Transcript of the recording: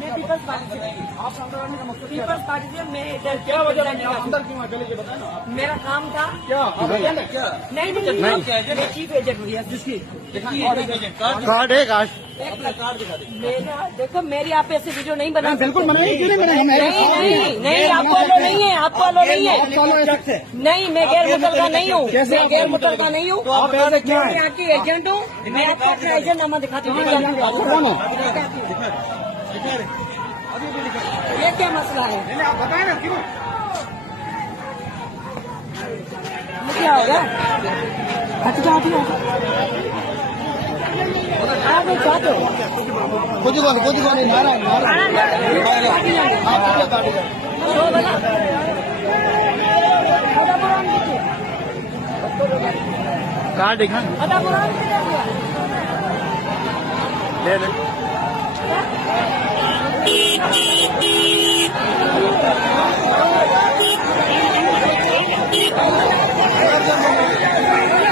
मैं peoples party से, आप अंदर आने का मकसद क्या पीपल्स पार्टी से मैं इधर क्या वजह है? आप अंदर क्यों चले गए बताए ना। मेरा काम था। क्या आप एजेंट है क्या? नहीं मैं चीफ एजेंट हूँ भैया। जिसकी कार्ड है कार्ड अपना कार्ड दिखा दे। मेरा देखो मेरी आप ऐसे वीडियो नहीं बना। बिल्कुल मनाई क्यों नहीं बनाई? नहीं आपको अलो नहीं है, आपको अलो नहीं है। नहीं मैं गैर मुतल का नहीं हूँ, मैं गैर मुतल का नहीं हूँ। आप ऐसे क्या मैं है? आपकी एजेंट हूँ। मैं आपको अपना एजेंट नामा दिखाती हूँ। ये क्या मसला है? आप बताए ना क्यों? क्या होगा? अच्छा आगे जाते खुद ही मारा कार्ड दिखा ले ले क्या